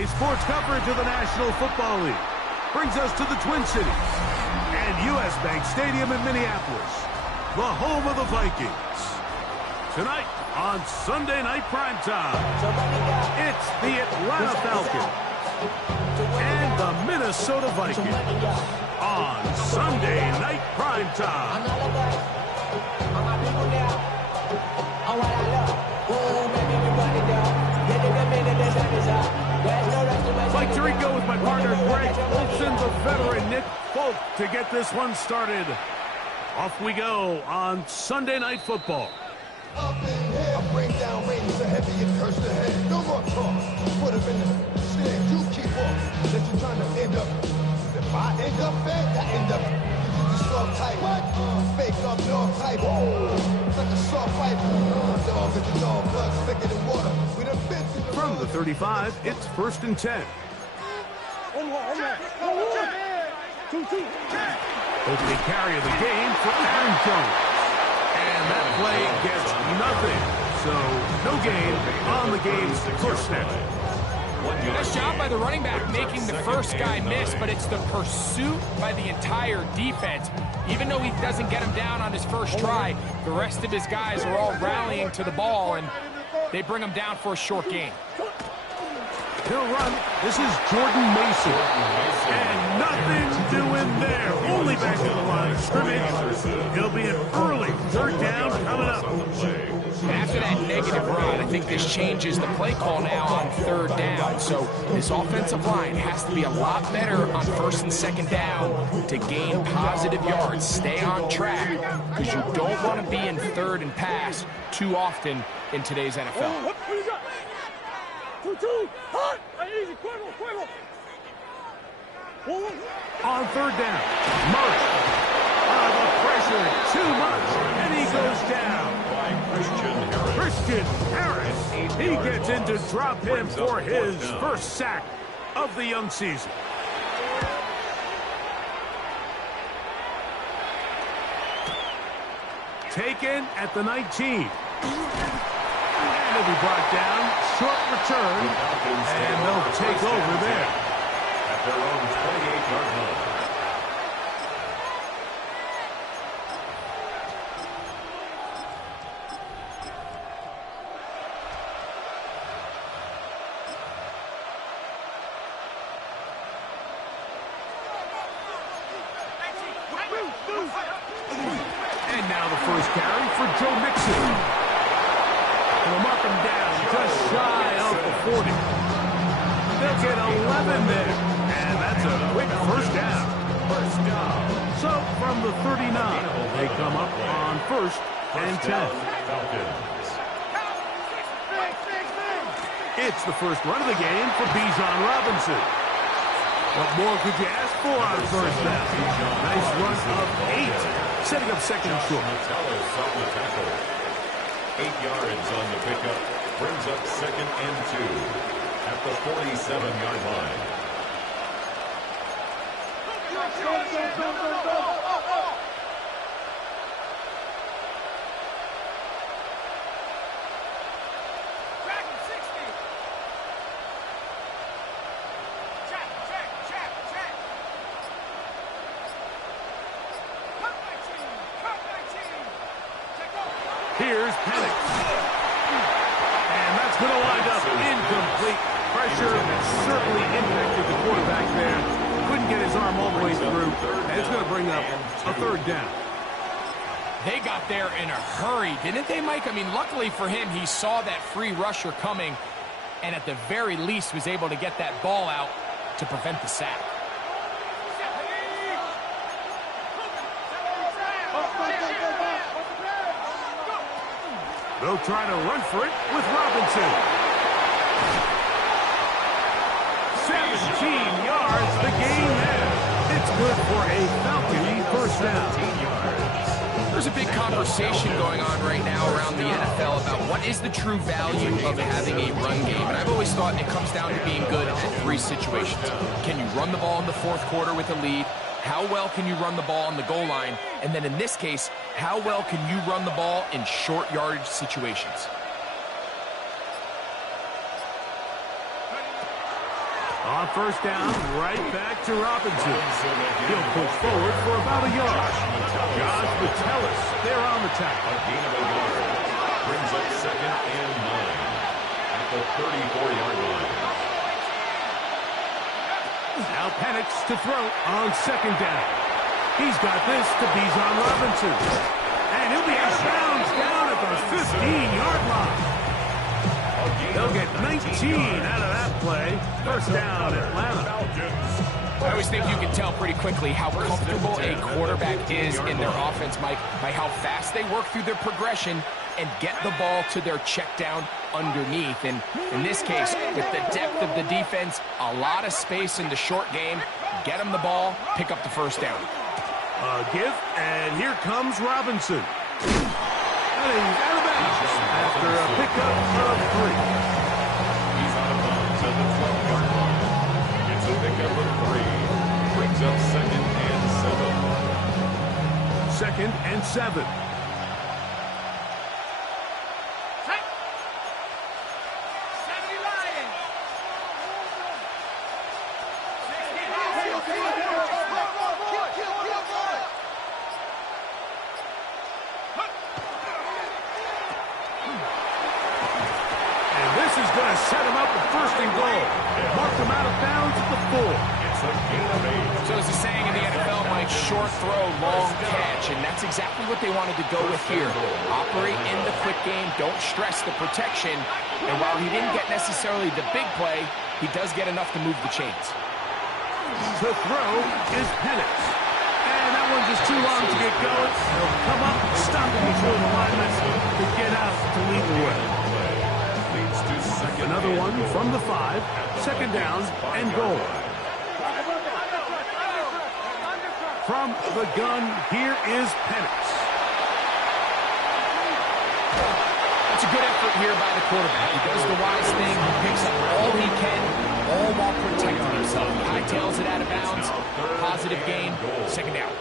NBA sports coverage of the National Football League brings us to the Twin Cities and U.S. Bank Stadium in Minneapolis, the home of the Vikings. Tonight on Sunday Night Primetime, it's the Atlanta Falcons and the Minnesota Vikings on Sunday Night Primetime. Like to go with my partner Greg Olson, the veteran Nick Folk to get this one started. Off we go on Sunday Night Football. Up in here, I bring down ratings, a heavy and curse the head. No more talk, put him in the stand. You keep off, that you're trying to end up. If I end up bad, I end up. You just soft type, fake up dog type. It's like a soft fight. Dog is the dog, blood thicker than water. We done been through the From the 35, it's 1st and 10. Opening carry of the game for Aaron Jones. And that play gets nothing. So, no gain on the game's first down. Nice job by the running back making the first guy miss, but it's the pursuit by the entire defense. Even though he doesn't get him down on his first try, the rest of his guys are all rallying to the ball, and they bring him down for a short gain. He'll run. This is Jordan Mason. And nothing doing there. Only back to the line of scrimmage. He'll be an early 3rd down coming up. After that negative run, I think this changes the play call now on 3rd down. So this offensive line has to be a lot better on 1st and 2nd down to gain positive yards. Stay on track, because you don't want to be in 3rd and pass too often in today's NFL. On 3rd down, Murray. The pressure too much, and he goes down. Christian Harris. He gets in to drop him for his first sack of the young season. Taken at the 19. And he'll be brought down. Short return. And they'll take over there. At their own 28-yard line. And now the first carry for Joe Mixon. They'll mark him down just shy of the 40. They'll get 11 there. And that's a quick first down. So from the 39, they come up on 1st and 10. It's the first run of the game for Bijan Robinson. What more could you ask for on 1st down? Nice run of 8, setting up 2nd and short. 8 yards on the pickup, brings up 2nd and 2 at the 47-yard line. Here's Penix. And that's going to wind up incomplete. Pressure certainly impacted the quarterback there. Couldn't get his arm all the way through. And it's going to bring up a 3rd down. They got there in a hurry, didn't they, Mike? I mean, luckily for him, he saw that free rusher coming, and at the very least was able to get that ball out to prevent the sack. They'll try to run for it with Robinson. 17 yards, the gain there. It's good for a Falcon first down. There's a big conversation going on right now around the NFL about what is the true value of having a run game. And I've always thought it comes down to being good at 3 situations. Can you run the ball in the 4th quarter with a lead? How well can you run the ball on the goal line? And then in this case, how well can you run the ball in short yardage situations? On first down, right back to Robinson. He'll push forward for about a yard. Josh Metellus there on the tackle. A gain of a yard. Brings up 2nd and 9 at the 34-yard line. Now Penix to throw on 2nd down. He's got this to Bijan Robinson. And he'll be out of bounds down at the 15-yard line. They'll get 19 out of that play. First down, Atlanta. I always think you can tell pretty quickly how comfortable a quarterback is in their offense, Mike, by how fast they work through their progression and get the ball to their check down underneath. And in this case, with the depth of the defense, a lot of space in the short game, get them the ball, pick up the first down. A give, and here comes Robinson. And he's out of bounds after a pickup of 3. He's out of bounds at the 12-yard line. It's a pickup of 3. Brings up 2nd and 7. 2nd and 7. This is going to set him up with 1st and goal. Mark him out of bounds at the 4. It's a gain of 8. So as the saying in the NFL, Mike, short throw, long catch, and that's exactly what they wanted to go with here. Operate in the quick game, don't stress the protection, and while he didn't get necessarily the big play, he does get enough to move the chains. To throw is Penix. And that one just too long to get going. He'll come up, stop him between the linemen to get out to lead the way. Another one from the 5. 2nd down and goal. From the gun, here is Penix. That's a good effort here by the quarterback. He does the wise thing. He picks up all he can, all while protecting himself. Hightails it out of bounds. Positive gain. 2nd down.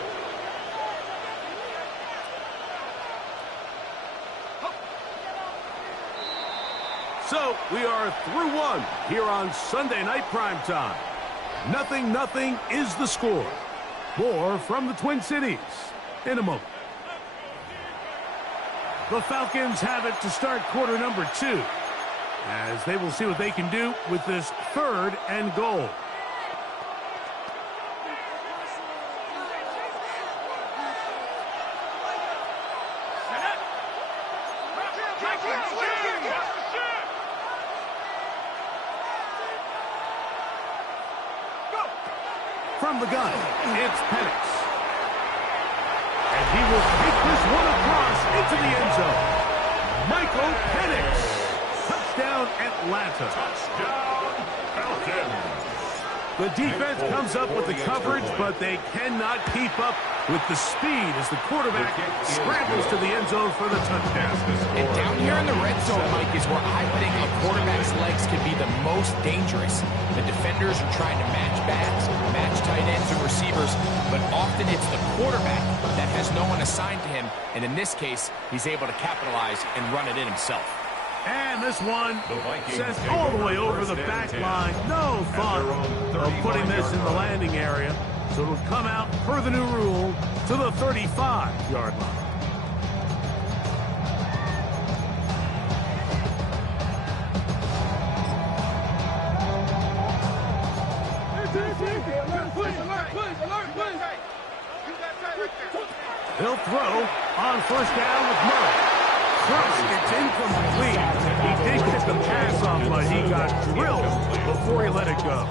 So we are through 1 here on Sunday Night Primetime. 0-0 is the score. More from the Twin Cities in a moment. The Falcons have it to start quarter number 2, as they will see what they can do with this 3rd and goal. From the gun, it's Penix. And he will take this one across into the end zone. Michael Penix. Touchdown, Atlanta. Touchdown, Falcons. The defense comes up with the coverage, but they cannot keep up with the speed as the quarterback scrambles to the end zone for the touchdown. And down here in the red zone, Mike, is where I think a quarterback's legs can be the most dangerous. The defenders are trying to match backs, match tight ends and receivers, but often it's the quarterback that has no one assigned to him, and in this case, he's able to capitalize and run it in himself. And this one sent all the way over the back line. No fun of putting this in the landing area. So it'll come out per the new rule to the 35-yard line. He'll throw on first down with Murray. It's incomplete. He did get the pass off, but he got drilled before he let it go.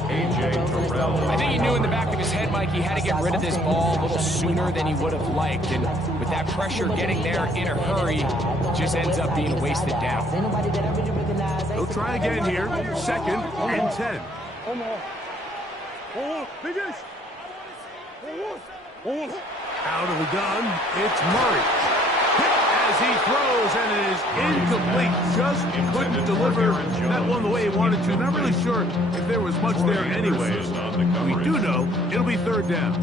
I think he knew in the back of his head, Mike, he had to get rid of this ball a little sooner than he would have liked. And with that pressure getting there in a hurry, just ends up being wasted down. He'll try again here. 2nd and 10. Out of the gun, it's Murray. As he throws, and it is incomplete. Just couldn't deliver that one the way he wanted to. Not really sure if there was much there anyways. We do know it'll be 3rd down.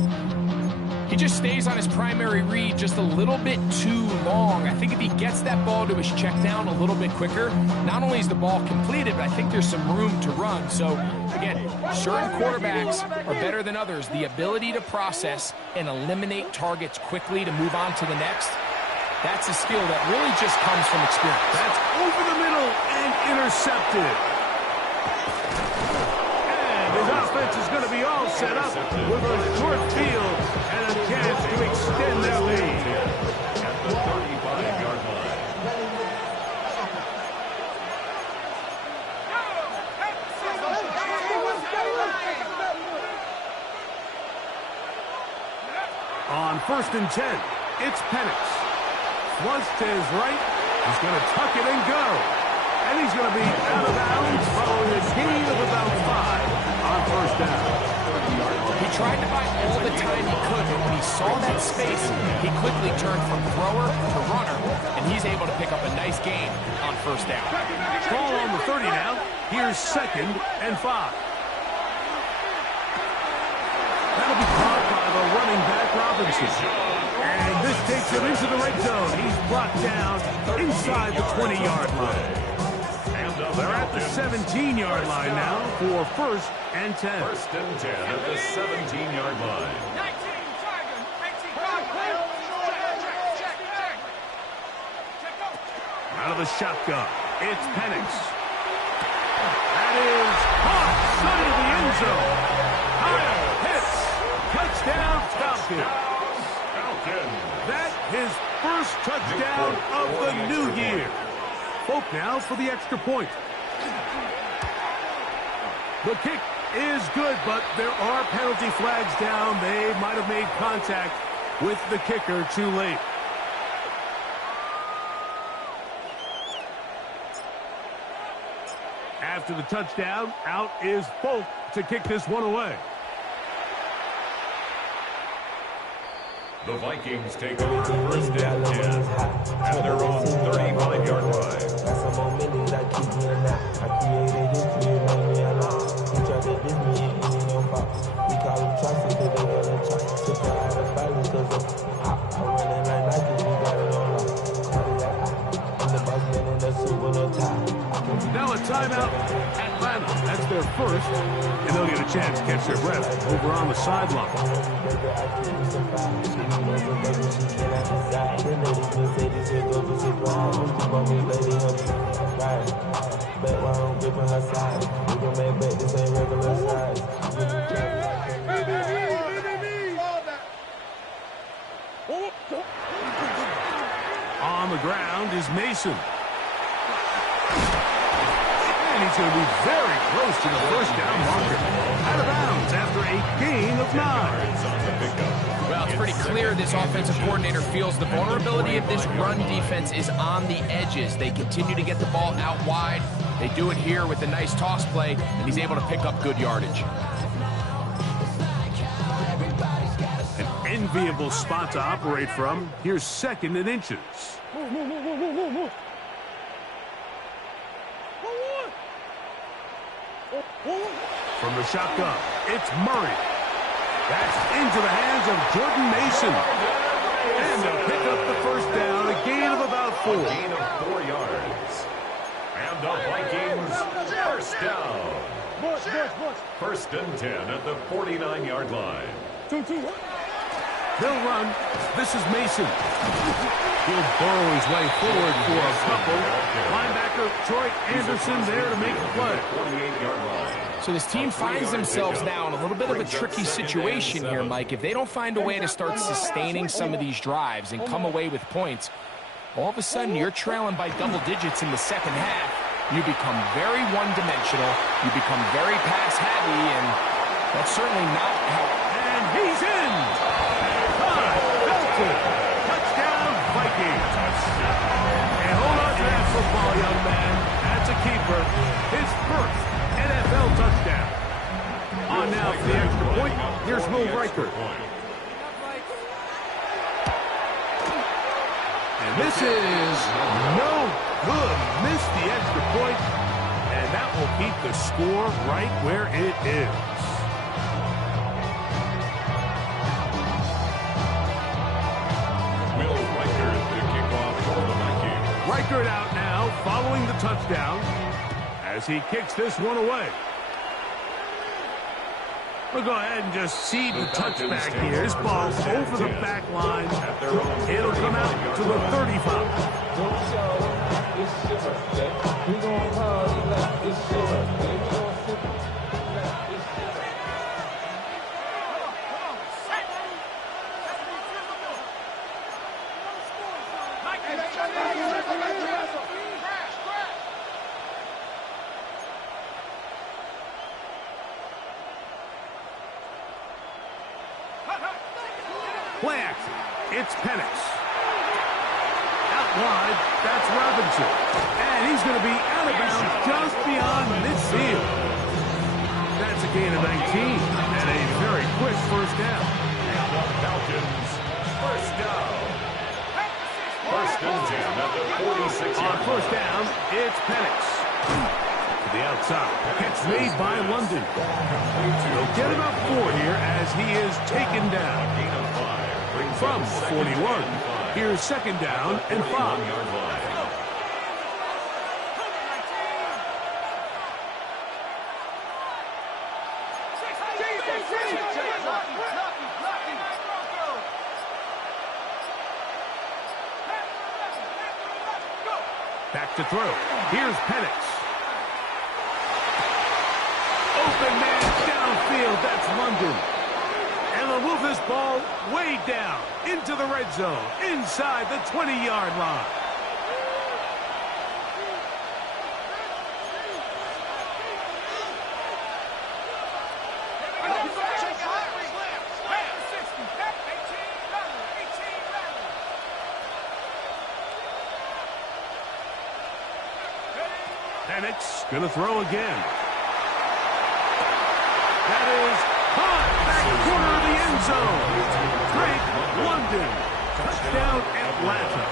He just stays on his primary read just a little bit too long. I think if he gets that ball to his check down a little bit quicker, not only is the ball completed, but I think there's some room to run. So, again, certain quarterbacks are better than others. The ability to process and eliminate targets quickly to move on to the next, that's a skill that really just comes from experience. That's over the middle and intercepted. And his offense is going to be all set up with a short field and a chance to extend their lead. At the 35-yard line. On 1st and 10, it's Penix. Flush to his right. He's going to tuck it and go. And he's going to be out of bounds following a gain of about 5 on 1st down. He tried to buy all the time he could, but when he saw that space, he quickly turned from thrower to runner, and he's able to pick up a nice gain on 1st down. Ball on the 30 now. Here's 2nd and 5. That'll be caught by the running back Robinson. And this takes him into the red zone. He's blocked down inside the 20-yard line. They're at the 17-yard line now for 1st and 10. 1st and 10 at the 17-yard line. Out of the shotgun, it's Penix. That is caught, side of the end zone. High hits, touchdown Falcons. That his first touchdown of the new year. Folk now for the extra point. The kick is good, but there are penalty flags down. They might have made contact with the kicker too late. After the touchdown, out is Folk to kick this one away. The Vikings take over 1st and 10 at their own 35-yard line. Got some more millions that keep me in that. I created history, it made me a lot. He tried to diss me, it ain't no fault. We call them trusted till they gonna chop. Took her out of balance cause of hop. I run it like Nike, we got it on lock. Cardiac eye, I'm the boss man in the suit with no tie. Now a timeout, Atlanta. That's their first, and they'll get a chance to catch their breath over on the sideline. On the ground is Mason. And he's going to be very close to the 1st down marker. Out of bounds after a gain of 9. Well, it's pretty clear this offensive coordinator feels the vulnerability of this run defense is on the edges. They continue to get the ball out wide. They do it here with a nice toss play, and he's able to pick up good yardage. An enviable spot to operate from. Here's 2nd and inches. From the shotgun, it's Murray. That's into the hands of Jordan Mason. And they'll pick up the 1st down, a gain of about 4. A gain of 4 yards. And the Vikings 1st down. 1st and 10 at the 49-yard line. They'll run. This is Mason. He'll burrow his way forward for a couple. Linebacker Troy Anderson there to make the play. 48-yard line. So this team finds themselves now in a little bit of a tricky situation here, Mike. If they don't find a way to start sustaining some of these drives and come away with points, all of a sudden you're trailing by double digits in the 2nd half. You become very one-dimensional. You become very pass-heavy, and that's certainly not how... And he's in! Touchdown, Vikings. And hold on to that football, young man. That's a keeper. His first NFL touchdown. On now for the extra point. Here's Will Riker. And this is no good. Missed the extra point. And that will keep the score right where it is. figure it out now following the touchdown as he kicks this one away. We'll go ahead and just seed the touchback here. This ball over the back line. It'll come out to the 35. Play action. It's Penix. Out wide, that's Robinson. And he's going to be out of bounds just beyond midfield. That's a gain of 19 and a very quick first down. And the Falcons, first down. First and 10 at the 46. On first down, it's Penix. To the outside. Catch made by London. He'll get about 4 here as he is taken down. From 41. Here's second down and 5. Back to throw. Here's Penix. Open man downfield. That's London. And they'll move this ball way down into the red zone, inside the 20-yard line. Penix gonna throw again. That is caught back corner of the end zone. Drake London. Touchdown Atlanta.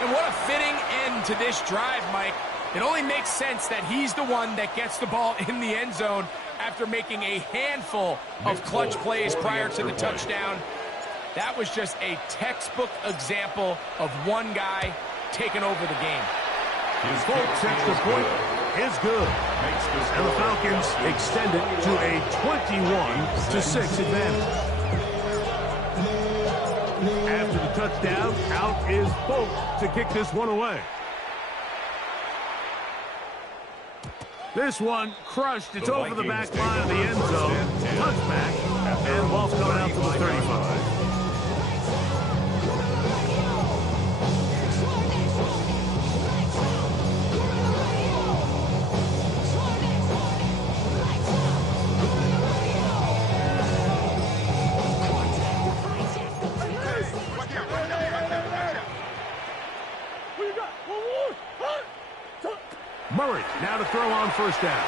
And what a fitting end to this drive, Mike. It only makes sense that he's the one that gets the ball in the end zone after making a handful of clutch plays prior to the touchdown. That was just a textbook example of one guy taking over the game. His full extra point is good. And the Falcons extend it to a 21-6 advantage. After the touchdown, out is Folk to kick this one away. This one crushed. It's over the back line of the end zone. Touchback. And ball's coming out to the 35. Murray now to throw on first down.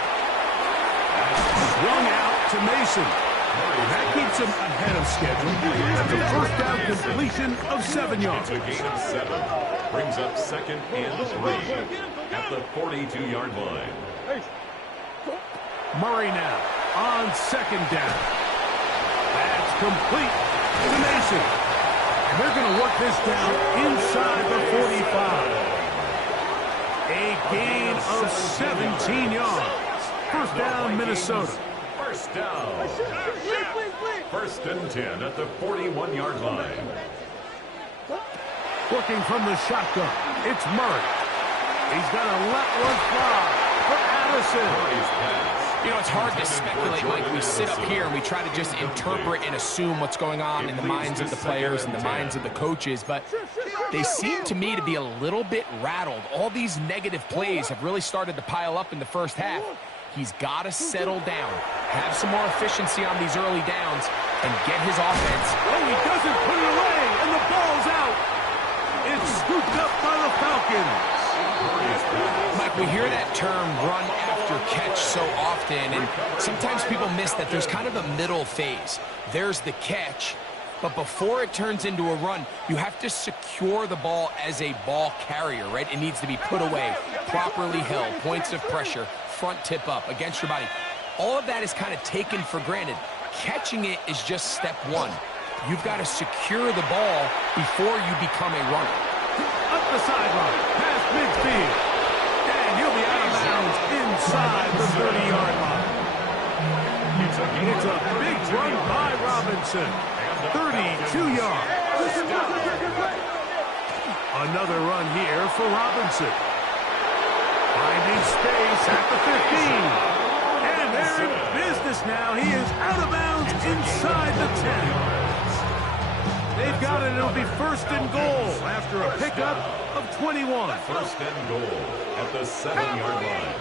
Swung out to Mason. That keeps him ahead of schedule. That's a first down completion of 7 yards. It's a gain of 7. Brings up second and 3 at the 42-yard line. Murray now on second down. That's complete to Mason. And they're going to work this down inside the 45. A gain of 17 yards. First down, Minnesota. First down. First and 10 at the 41-yard line. Working from the shotgun, it's Murray. He's going to let one fly for Addison. You know, it's hard to speculate, Mike. We sit up here and we try to just interpret and assume what's going on in the minds of the players and the minds of the coaches, but they seem to me to be a little bit rattled. All these negative plays have really started to pile up in the first half. He's got to settle down, have some more efficiency on these early downs, and get his offense. Oh, he doesn't put it away, and the ball's out. It's scooped up by the Falcons. Mike, we hear that term run after catch so often, and sometimes people miss that there's kind of a middle phase. There's the catch, but before it turns into a run, you have to secure the ball as a ball carrier, right? It needs to be put away, properly held, points of pressure, front tip up against your body. All of that is kind of taken for granted. Catching it is just step one. You've got to secure the ball before you become a runner. the sideline, past midfield. And he'll be out of bounds inside the 30-yard line. It's a big run by Robinson. 32 yards. Another run here for Robinson. Finding space at the 15. And they're in business now. He is out of bounds inside the 10. They've got it. It'll be first and goal after a pickup of 21. First and goal at the 7-yard line.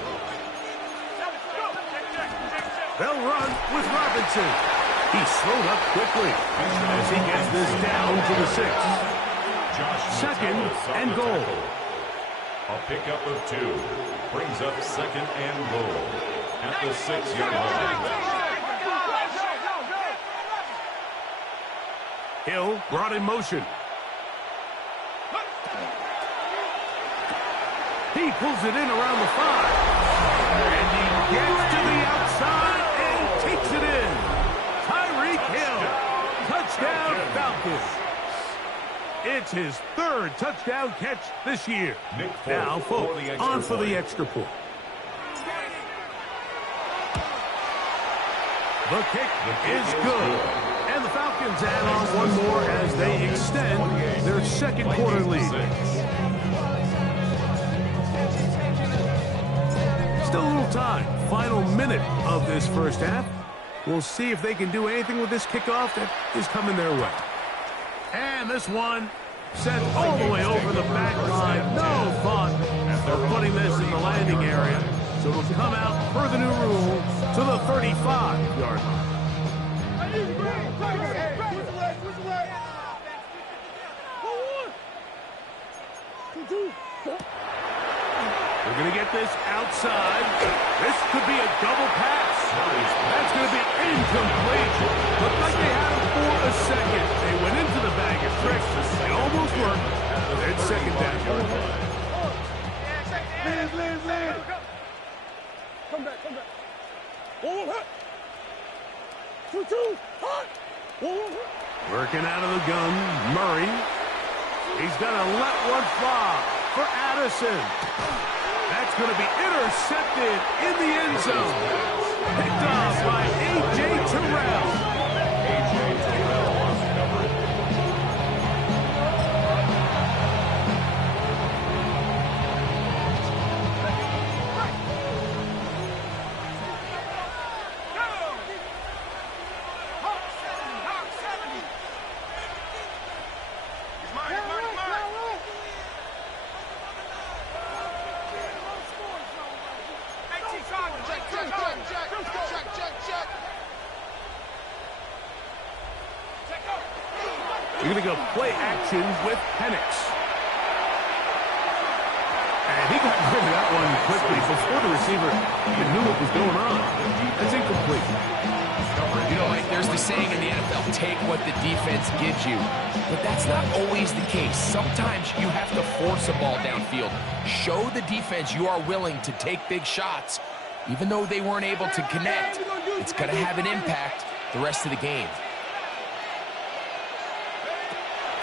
They'll run with Robinson. He's slowed up quickly as he gets this down to the 6. Second and goal. A pickup of 2 brings up second and goal at the 6-yard line. Hill brought in motion. He pulls it in around the 5. And he gets to the outside and takes it in. Tyreek Hill. Touchdown Falcons. It's his 3rd touchdown catch this year. Now, folks, on for the extra point. The kick is good. And the Falcons add on one more as they extend their second quarter lead. Still a little time. Final minute of this first half. We'll see if they can do anything with this kickoff that is coming their way. And this one sent all the way over the back line. No thought of putting this in the landing area. So it'll come out per the new rule to the 35-yard line. We're going to get this outside. This could be a double pass. That's going to be incomplete. Looked like they had him for a second. They went into the bag of tricks. It almost worked. It's second down. Land. Come back. Hold up. 2-2. Hot. Working out of the gun, Murray. He's going to let one fly for Addison. That's going to be intercepted in the end zone. Picked off by A.J. Terrell. We're going to go play action with Penix. And he got rid of that one quickly before the receiver even knew what was going on. That's incomplete. You know, Mike, there's the saying in the NFL, take what the defense gives you. But that's not always the case. Sometimes you have to force a ball downfield. Show the defense you are willing to take big shots. Even though they weren't able to connect, it's going to have an impact the rest of the game.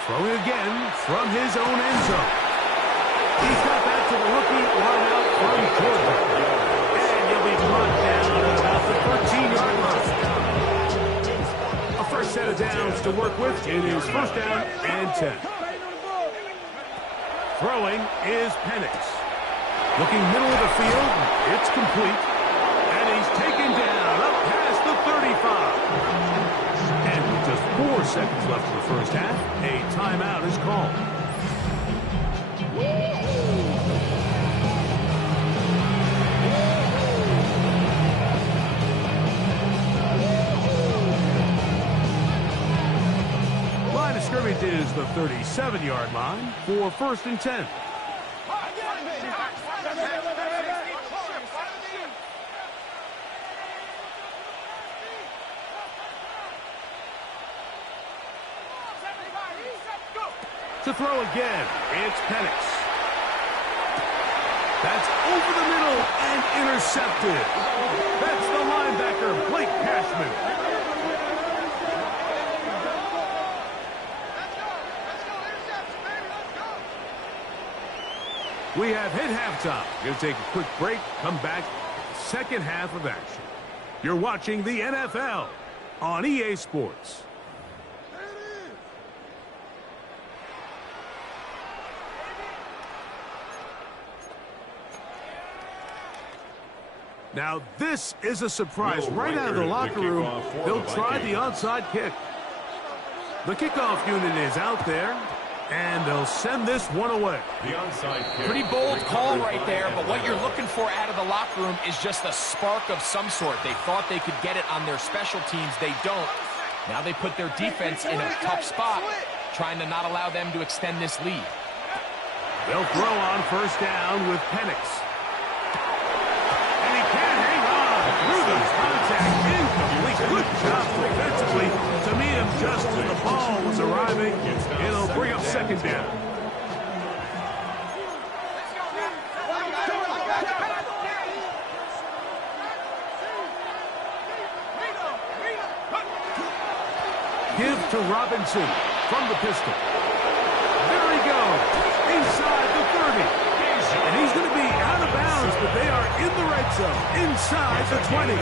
Throwing again from his own end zone. He's got that to the rookie run out from Georgia. And he'll be brought down at about the 13-yard line. A fresh set of downs to work with. It is first down and 10. Throwing is Penix. Looking middle of the field. It's complete. And he's taken down up past the 35. And with just 4 seconds left in the first half, a timeout is called. Line of scrimmage is the 37-yard line for first and 10. To throw again, it's Penix. That's over the middle and intercepted. That's the linebacker, Blake Cashman. We have hit halftime. We're going to take a quick break, come back, second half of action. You're watching the NFL on EA Sports. Now, this is a surprise. Right out of the locker room, they'll try the onside kick. The kickoff unit is out there, and they'll send this one away. The onside kick. Pretty bold call right there, but what you're looking for out of the locker room is just a spark of some sort. They thought they could get it on their special teams. They don't. Now they put their defense in a tough spot, trying to not allow them to extend this lead. They'll throw on first down with Penix. And he can't hang on through the contact. Incomplete. Good job defensively to meet him just as the ball was arriving. It'll bring up second down. Give to Robinson from the pistol. There he goes. Inside the 30. And he's going to be out of bounds, but they are in the red zone. Inside the 20.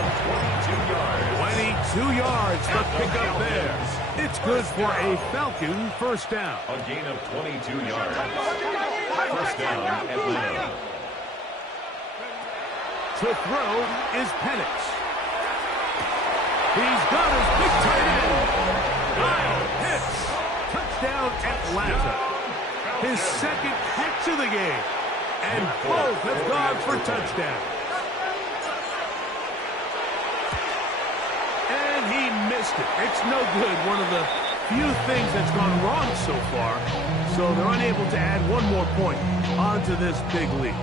22 yards for pickup there. It's good for a Falcon first down. A gain of 22 yards. First down, Atlanta. To throw is Penix. He's got his big tight end. Kyle hits. Touchdown, Atlanta. His second catch of the game. And both have gone for touchdown. And he missed it. It's no good. One of the few things that's gone wrong so far. So they're unable to add one more point onto this big lead.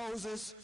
posers.